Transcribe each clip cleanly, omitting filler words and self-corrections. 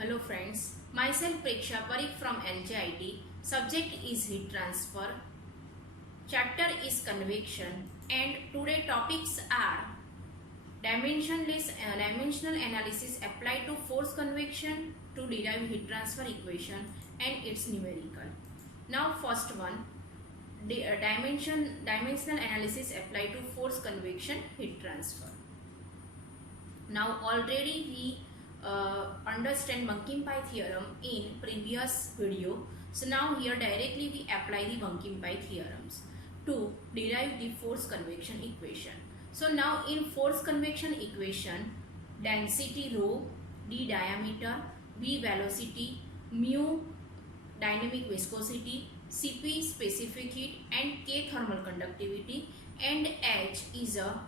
Hello friends, myself Preksha Parikh from LJIT. Subject is heat transfer. Chapter is convection and today topics are dimensional analysis applied to force convection to derive heat transfer equation and its numerical. Now first one, dimensional analysis applied to force convection heat transfer. Now already we understand Bunkin-Pai theorem in previous video. So now here directly we apply the Bunkin-Pai theorems to derive the force convection equation. So now in force convection equation, density rho, d diameter, v velocity, mu dynamic viscosity, Cp specific heat and K thermal conductivity and H is a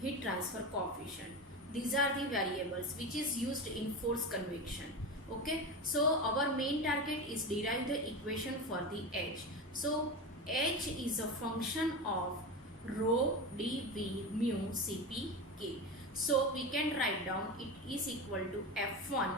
heat transfer coefficient. These are the variables which is used in force convection. Okay, so our main target is derive the equation for the H. So H is a function of rho dv mu Cp K. So we can write down it is equal to F1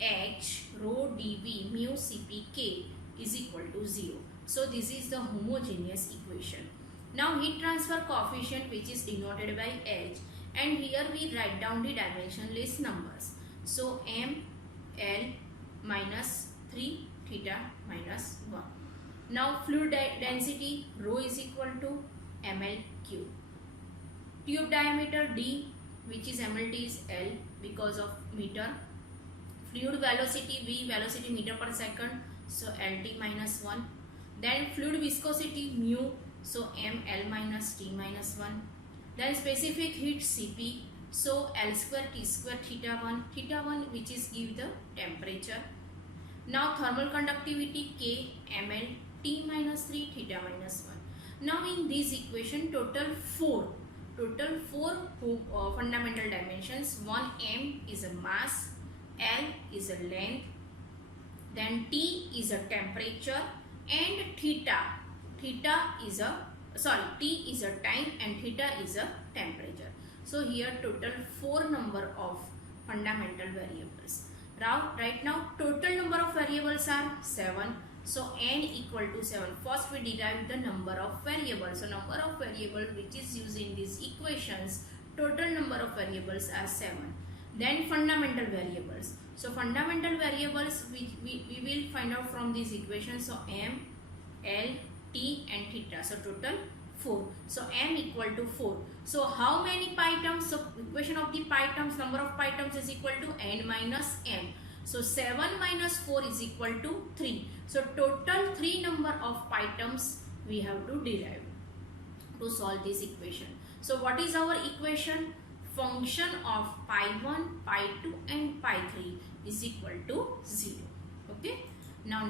H rho dv mu Cp K is equal to 0. So this is the homogeneous equation. Now heat transfer coefficient which is denoted by H, and here we write down the dimensionless numbers. So m, l minus 3 theta minus 1. Now fluid density rho is equal to ml cube. Tube diameter d which is mlt is L because of meter. Fluid velocity v velocity meter per second, so lt minus 1. Then fluid viscosity mu, so ml minus t minus 1. Then specific heat Cp, so L square T square theta 1 which is give the temperature. Now thermal conductivity K ml T minus 3 theta minus 1. Now in this equation total 4 fundamental dimensions. One m is a mass, L is a length, then T is a temperature and T is a time and theta is a temperature. So here total 4 number of fundamental variables. Right now total number of variables are 7. So n equal to 7. First we derive the number of variables. So number of variables which is used in these equations, total number of variables are 7. Then fundamental variables. So fundamental variables which we will find out from these equations. So m, l, t and theta. So total 4. So m equal to 4. So how many pi terms? So equation of the pi terms, number of pi terms is equal to n minus m. So 7 minus 4 is equal to 3. So total 3 number of pi terms we have to derive to solve this equation. So what is our equation? Function of pi 1, pi 2 and pi 3 is equal to 0. Okay. Now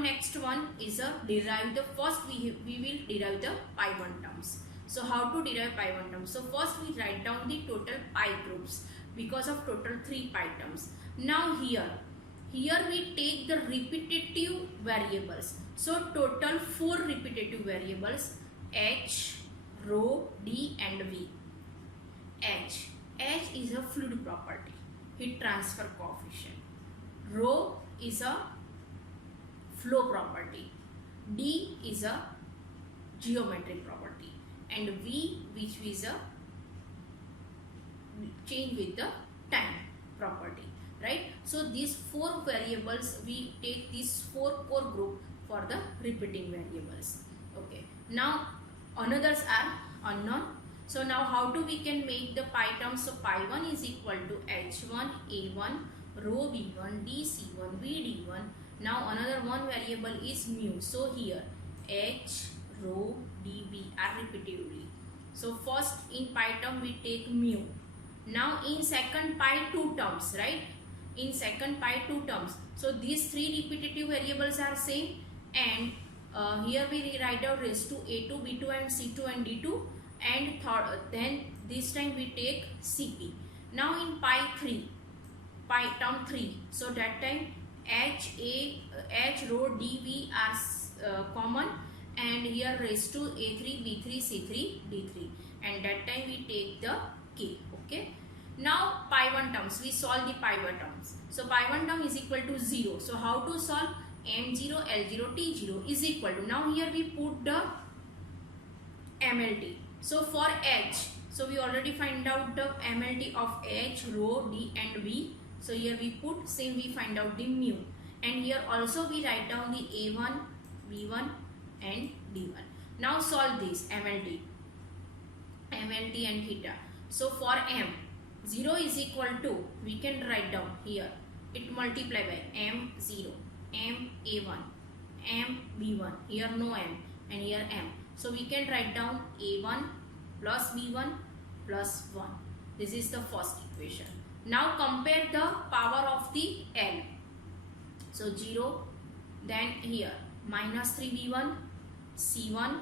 next one is a derive the first we will derive the pi 1 terms. So how to derive pi 1 terms? So first we write down the total pi groups because of total 3 pi terms. Now here we take the repetitive variables. So total 4 repetitive variables H, rho, d and v. H is a fluid property, heat transfer coefficient. Rho is a flow property. D is a geometric property and V which is a change with the time property, right? So these 4 variables we take these 4 core group for the repeating variables. Okay, now others are unknown. So now how do we can make the pi terms? So pi 1 is equal to h1 a1 rho v1 dc1 vd1. Now another one variable is mu. So here h, rho, dv are repetitively. So first in pi term we take mu. Now in second pi 2 terms, right? In second pi 2 terms. So these 3 repetitive variables are same, and here we write out raised to a2, b2 and c2 and d2, and then this time we take Cp. Now in pi term 3, so that time H rho dv are common, and here raised to a3, b3, c3, d3, and that time we take the k. Okay. Now pi 1 terms, we solve the pi 1 terms. So pi 1 term is equal to 0. So how to solve? M0, L0, T0 is equal to, now here we put the MLT. So for H, so we already find out the MLT of H, rho, D and V. So here we put, same we find out the mu. And here also we write down the A1, B1 and D1. Now solve this MLT and theta. So for M, 0 is equal to, we can write down here, it multiply by M0, M A1, M B1, here no M and here M. So we can write down A1 plus B1 plus 1. This is the first equation. Now compare the power of the L. So 0, then here minus 3B1, C1,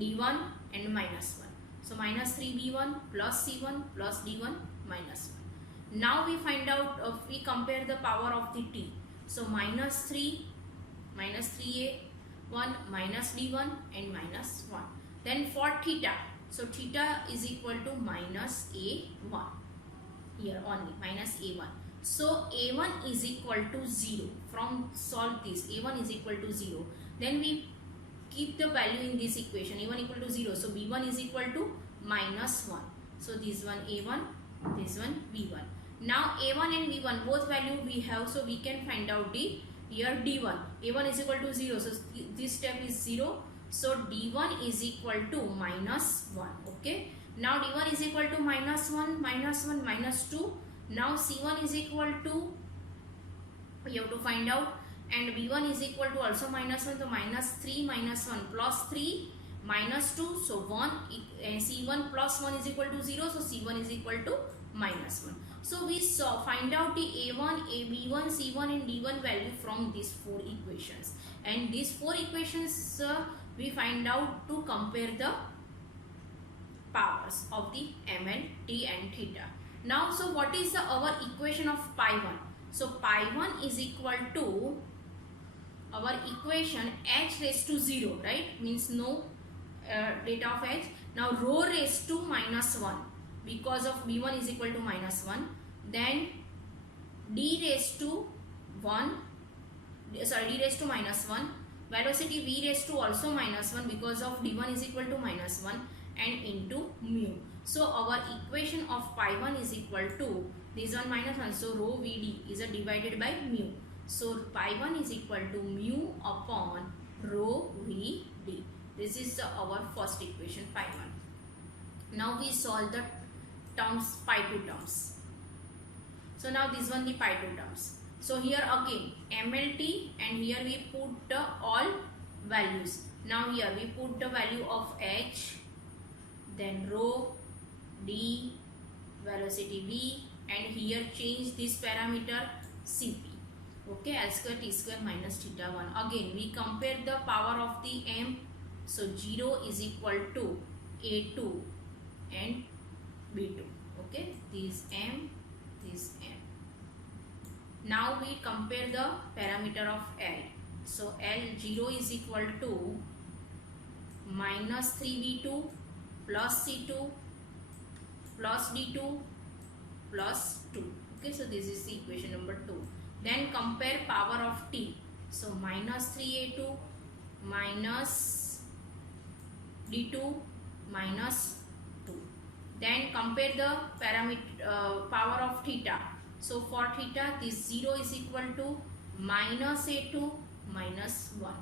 D1 and minus 1. So minus 3B1 plus C1 plus D1 minus 1. Now we find out, we compare the power of the T. So minus 3, minus 3A1, minus D1 and minus 1. Then for theta, so theta is equal to minus A1. Here only, minus A1. So A1 is equal to 0. From solve this, A1 is equal to 0. Then we keep the value in this equation, A1 equal to 0. So B1 is equal to minus 1. So this one A1, this one B1. Now A1 and B1 both value we have, so we can find out the here D1. A1 is equal to 0. So this step is 0. So D1 is equal to minus 1. Okay. Now D1 is equal to minus 1, minus 2. Now C1 is equal to, we have to find out, and B1 is equal to also minus 1. So minus 3 minus 1 plus 3 minus 2. So 1 and C1 plus 1 is equal to 0. So C1 is equal to minus 1. So we find out the A1, AB1, C1 and D1 value from these 4 equations. And these 4 equations we find out to compare the powers of the ML, T and theta. Now, so what is our equation of pi 1? So pi 1 is equal to our equation h raised to 0, right? Means no data of h. Now rho raised to minus 1 because of B1 is equal to minus 1. Then d raised to 1, sorry, d raised to minus 1. Velocity v raised to also minus 1 because of d1 is equal to minus 1 and into mu. So our equation of pi 1 is equal to this one minus 1. So rho vd is divided by mu. So pi 1 is equal to mu upon rho vd. This is our first equation, pi 1. Now we solve the terms, pi 2 terms. So now this one the pi 2 terms. So here again MLT and here we put all values. Now here we put the value of h, then rho, d, velocity v, and here change this parameter Cp. Okay, L square T square minus theta 1. Again we compare the power of the M. So 0 is equal to A2 and B2. Okay, this M, this M. Now we compare the parameter of L. So L0 is equal to minus 3B2 plus C2 plus D2 plus 2. Okay, so this is the equation number 2. Then compare power of T. So minus 3A2 minus D2 minus 2. Then compare the parameter power of theta. So for theta, this 0 is equal to minus A2 minus 1.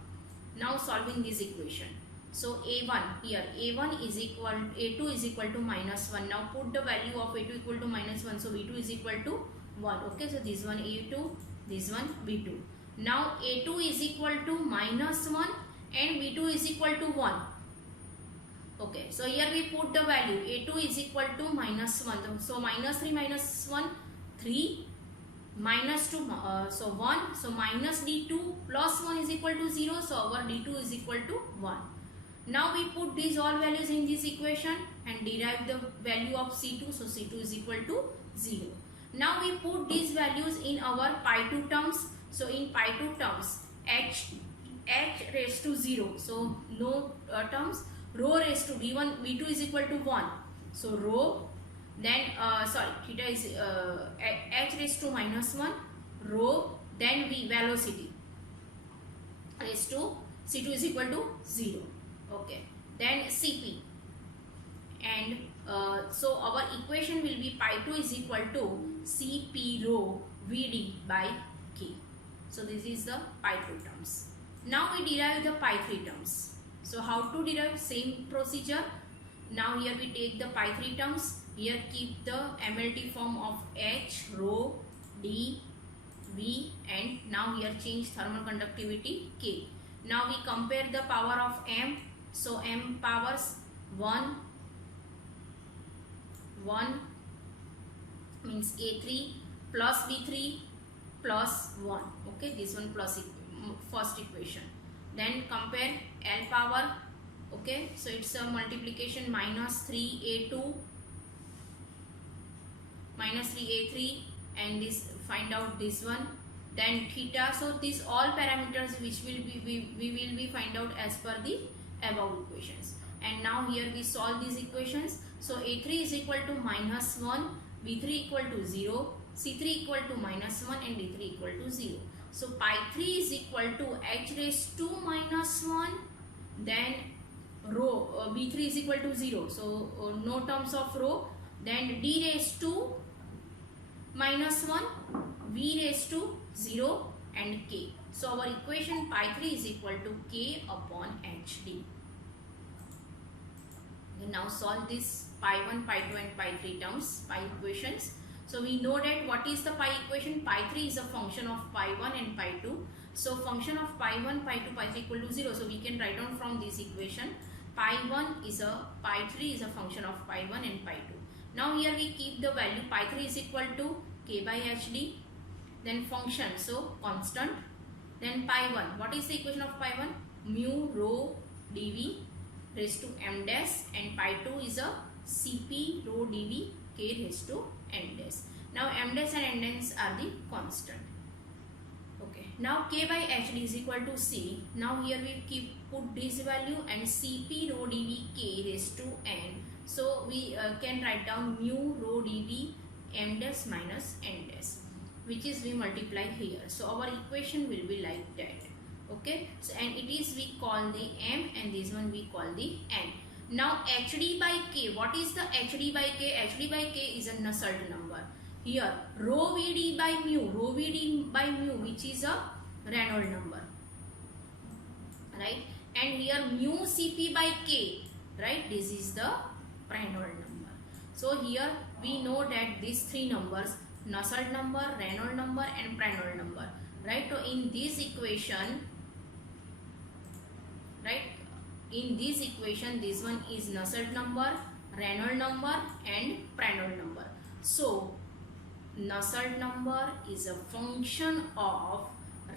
Now solving this equation. So A1 here, A1 is equal, A2 is equal to minus 1. Now put the value of A2 equal to minus 1. So B2 is equal to 1. Okay, so this one A2, this one B2. Now A2 is equal to minus 1 and B2 is equal to 1. Okay, so here we put the value A2 is equal to minus 1. So minus 3 minus 1, 3 minus 2, so 1. So minus D2 plus 1 is equal to 0. So our D2 is equal to 1. Now we put these all values in this equation and derive the value of C2. So C2 is equal to 0. Now we put these values in our pi 2 terms. So in pi 2 terms, h raised to 0. So no terms. Rho raised to b1, b2 is equal to 1. So rho then theta is h raised to minus 1 rho, then v velocity raised to c2 is equal to 0. Okay, then cp, and so our equation will be pi 2 is equal to cp rho vd by k. So this is the pi 2 terms. Now we derive the pi 3 terms. So how to derive? Same procedure. Now here we take the pi 3 terms. Here keep the MLT form of h, rho, d, v, and now here change thermal conductivity k. Now we compare the power of m. So m powers 1 means A3 plus B3 plus 1. Okay, this one plus first equation. Then compare L power. Okay, so it's a multiplication minus 3A2 minus 3A3, and this find out this one. Then theta. So these all parameters which will be we will be find out as per the above equations. And now here we solve these equations. So A3 is equal to minus 1, B3 equal to 0, C3 equal to minus 1, and D3 equal to 0. So pi 3 is equal to h raised to minus 1, then rho B3 is equal to 0. So no terms of rho. Then D raised to minus 1, V raised to 0, and K. So our equation pi 3 is equal to K upon HD. We now solve this pi 1, pi 2 and pi 3 terms, pi equations. So we know that what is the pi equation? Pi 3 is a function of pi 1 and pi 2. So function of pi 1, pi 2, pi 3 equal to 0. So we can write down from this equation pi 1 is a, pi 3 is a function of pi 1 and pi 2. Now here we keep the value pi 3 is equal to k by hd. Then function, so constant. Then pi 1, what is the equation of pi 1? Mu rho dv raised to m dash, and pi 2 is a cp rho dv k raised to n dash. Now m dash and n dash are the constant. Okay, now k by hd is equal to c. Now here we put this value and cp rho dv k raised to n. So we can write down mu rho dv m dash minus n dash, which is we multiply here. So our equation will be like that. Okay, so and it is we call the m, and this one we call the n. Now hd by k, what is the hd by k? hd by k is a Nusselt number. Here rho vd by mu, which is a Reynolds number, right? And here mu cp by k, right? This is the Reynolds number. So here we know that these three numbers, Nusselt number, Reynolds number and Reynolds number, right? So in this equation, right, in this equation this one is Nusselt number, Reynolds number and Reynolds number. So Nusselt number is a function of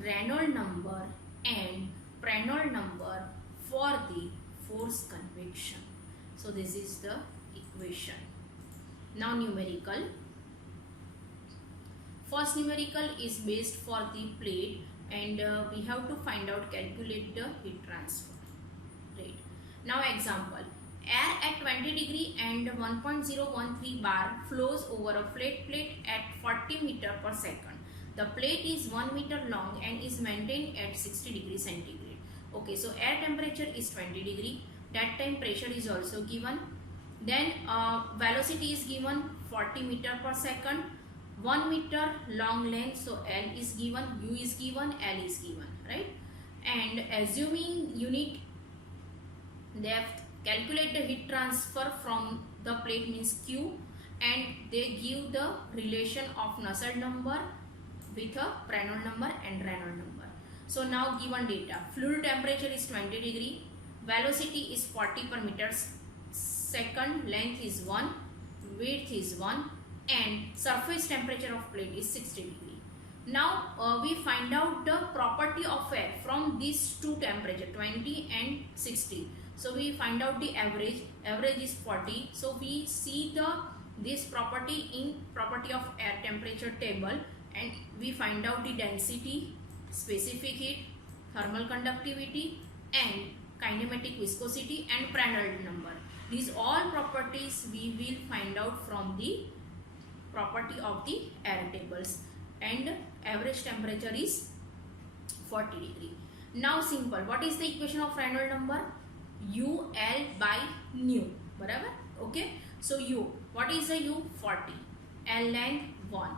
Reynolds number and Reynolds number for the force convection. So this is the equation. Now numerical. First numerical is based for the plate, and we have to find out, calculate the heat transfer. Right. Now example. Air at 20 degree and 1.013 bar flows over a flat plate at 40 meter per second. The plate is 1 meter long and is maintained at 60 degree centigrade. Okay, so air temperature is 20 degree. That time pressure is also given. Then velocity is given 40 meter per second. 1 meter long length, so L is given, U is given, L is given, right? And assuming unit depth, calculate the heat transfer from the plate means Q, and they give the relation of Nusselt number with a Reynolds number and Reynolds number. So now given data, fluid temperature is 20 degree, velocity is 40 per meter second, length is 1, width is 1, and surface temperature of plate is 60 degree. Now we find out the property of air from these two temperature 20 and 60. So we find out the average is 40. So we see this property in property of air temperature table, and we find out the density, specific heat, thermal conductivity and kinematic viscosity and Reynolds number. These all properties we will find out from the property of the air tables. And average temperature is 40 degree. Now simple, what is the equation of Reynolds number? UL by nu, barabar? Okay, so U, what is the U? 40, L length 1,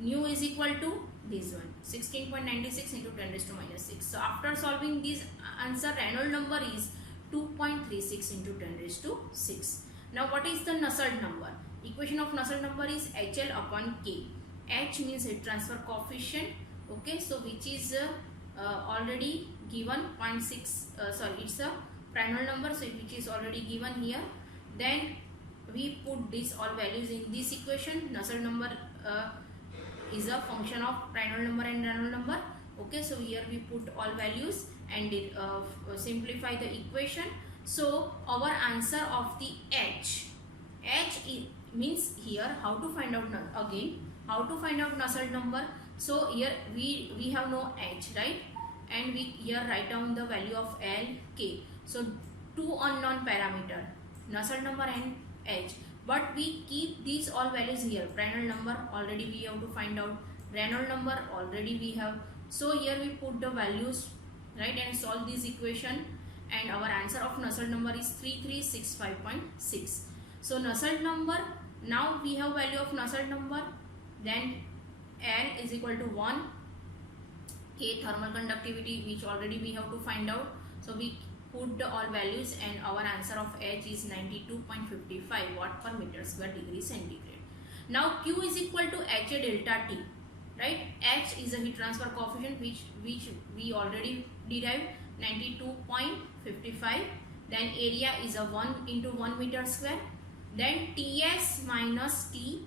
nu is equal to this one, 16.96 into 10 raised to minus 6. So after solving this answer, Reynolds number is 2.36 into 10 raised to 6. Now what is the Nusselt number? Equation of Nusselt number is HL upon K. H means heat transfer coefficient, okay, so which is already given 0.6, sorry, it's a Reynolds number, so which is already given here. Then we put this all values in this equation. Nusselt number is a function of Reynolds number and Reynolds number, okay, so here we put all values and simplify the equation. So our answer of the H means here how to find out again, how to find out Nusselt number. So here we have no H, right, and we here write down the value of L, K. So two unknown parameter, Nusselt number and H, but we keep these all values here. Reynolds number already we have to find out, Reynolds number already we have. So here we put the values, right, and solve this equation, and our answer of Nusselt number is 3365.6. So Nusselt number, now we have value of Nusselt number, then L is equal to 1, K thermal conductivity which already we have to find out. So we put the all values and our answer of H is 92.55 watt per meter square degree centigrade. Now Q is equal to HA delta T, right? H is a heat transfer coefficient which we already derived, 92.55. Then area is a 1 into 1 meter square. Then Ts minus T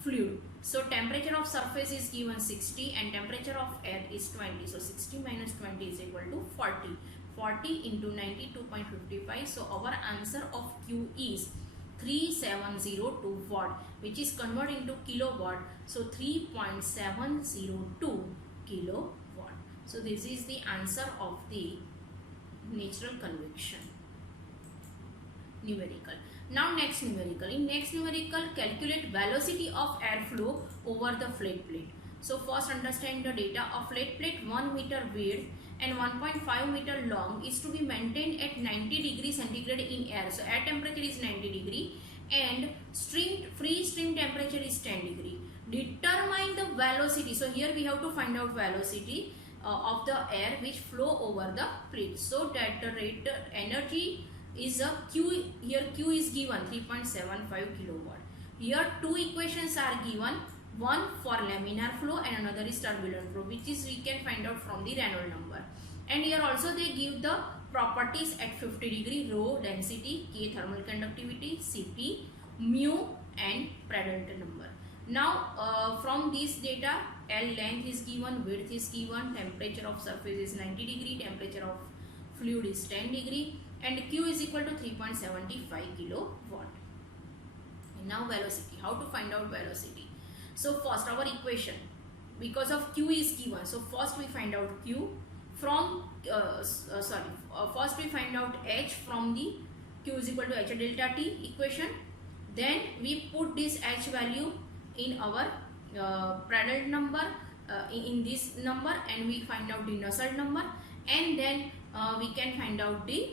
fluid. So temperature of surface is given 60 and temperature of air is 20. So 60 minus 20 is equal to 40. 40 into 92.55. So our answer of Q is 3702 watt, which is converted into kilowatt. So 3.702 kilowatt. So this is the answer of the natural convection numerical. Now next numerical. In next numerical, calculate velocity of airflow over the flat plate. So first understand the data. A flat plate 1 meter width and 1.5 meter long is to be maintained at 90 degrees centigrade in air. So air temperature is 90 degree and free stream temperature is 10 degree. Determine the velocity. So here we have to find out velocity of the air which flow over the plate. So that the rate energy is a Q, here Q is given 3.75 kilowatt. Here two equations are given, one for laminar flow and another is turbulent flow, which is we can find out from the Reynolds number. And here also they give the properties at 50 degree, rho density, K thermal conductivity, Cp, mu and Prandtl number. Now from this data, L length is given, width is given, temperature of surface is 90 degree, temperature of fluid is 10 degree and Q is equal to 3.75 kilowatt. Now velocity, how to find out velocity? So first our equation, because of Q is given, so first we find out Q from, first we find out H from the Q is equal to H delta T equation. Then we put this H value in our Prandtl number, in this number, and we find out the Nusselt number, and then we can find out the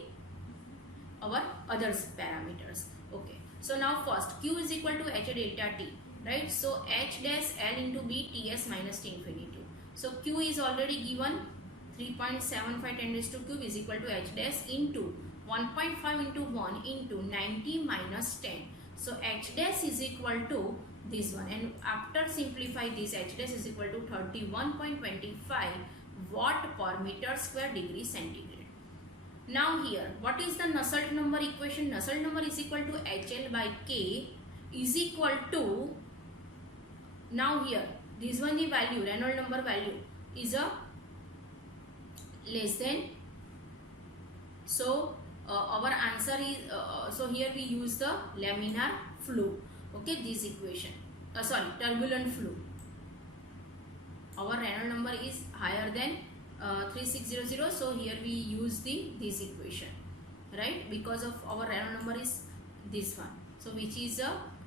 our other parameters. Okay, so now first Q is equal to H delta T, right? So H dash L into B Ts minus T infinity. So Q is already given, 3.75 10 raised to cube is equal to H dash into 1.5 into 1 into 90 minus 10. So H dash is equal to this one, and after simplify this, H dash is equal to 31.25 watt per meter square degree centigrade. Now here, what is the Nusselt number equation? Nusselt number is equal to HL by K is equal to, now here, this one the value, Reynolds number value is a less than, so our answer is, so here we use the laminar flow, okay, this equation, turbulent flow. Our Reynolds number is higher than 3600, so here we use this equation, right, because of our Reynolds number is this one. So which is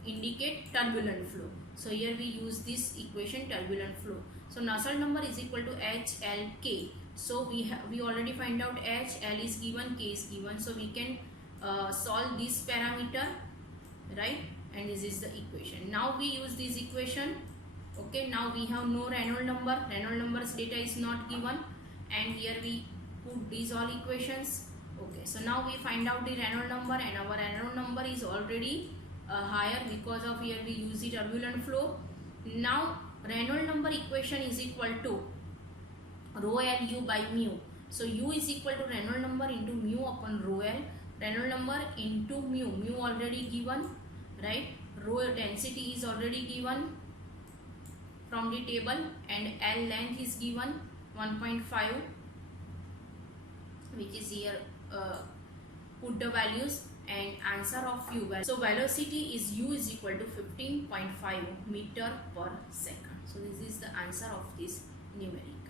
indicate turbulent flow. So here we use this equation, turbulent flow. So Nusselt number is equal to HLK. So we already find out H, L is given, K is given. So we can solve this parameter, right? And this is the equation. Now we use this equation. Okay, now we have no Reynolds number. Reynolds number's data is not given, and here we put these all equations. Okay, so now we find out the Reynolds number, and our Reynolds number is already higher because of here we use the turbulent flow. Now Reynolds number equation is equal to rho L U by mu. So U is equal to Reynolds number into mu upon rho L. Reynolds number into mu. Mu already given, right? Rho density is already given from the table, and L length is given 1.5, which is here. Put the values and answer of u. So velocity is u is equal to 15.5 meter per second. So this is the answer of this numeric.